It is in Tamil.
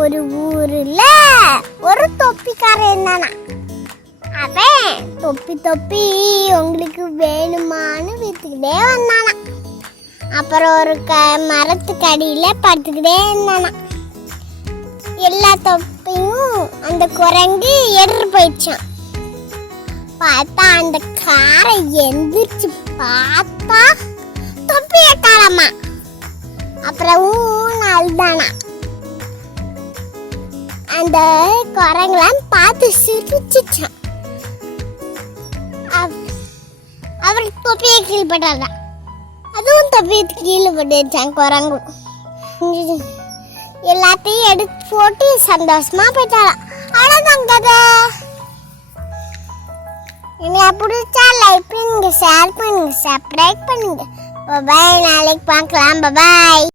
ஒரு ஊர்ல ஒரு தொப்பிக்காரன் இருந்தானா. அவன் தொப்பி தொப்பி உங்களுக்கு வேணுமான்னு வித்துக்கிட்டே வந்தானா. அப்புறம் ஒரு மரத்துக்கு அடியில படுத்துக்கிட்டே இருந்தானா. எல்லா தொப்பியும் அந்த குரங்கு எடுத்து போயிடுச்சான். பார்த்தா அந்த காரை எந்திரிச்சு பார்த்தா தொப்பிய காரமா. அப்புறம் அழுதானா. அந்த குரங்குலாம் பார்த்து சிரிச்சுச்சான். அவர் தொப்பியை கீழே போட்டாதான், அதுவும் தொப்பியை கீழே போட்டுச்சான். குரங்கு எல்லாத்தையும் எடுத்து போட்டு சந்தோஷமா போயிட்டாராம். அவ்வளோதான் கதை. எங்களை பிடிச்சா லைக் பண்ணுங்க, ஷேர் பண்ணுங்க, சப்ஸ்கிரைப் பண்ணுங்க. பாய், நாளைக்கு பார்க்கலாம். பாய்.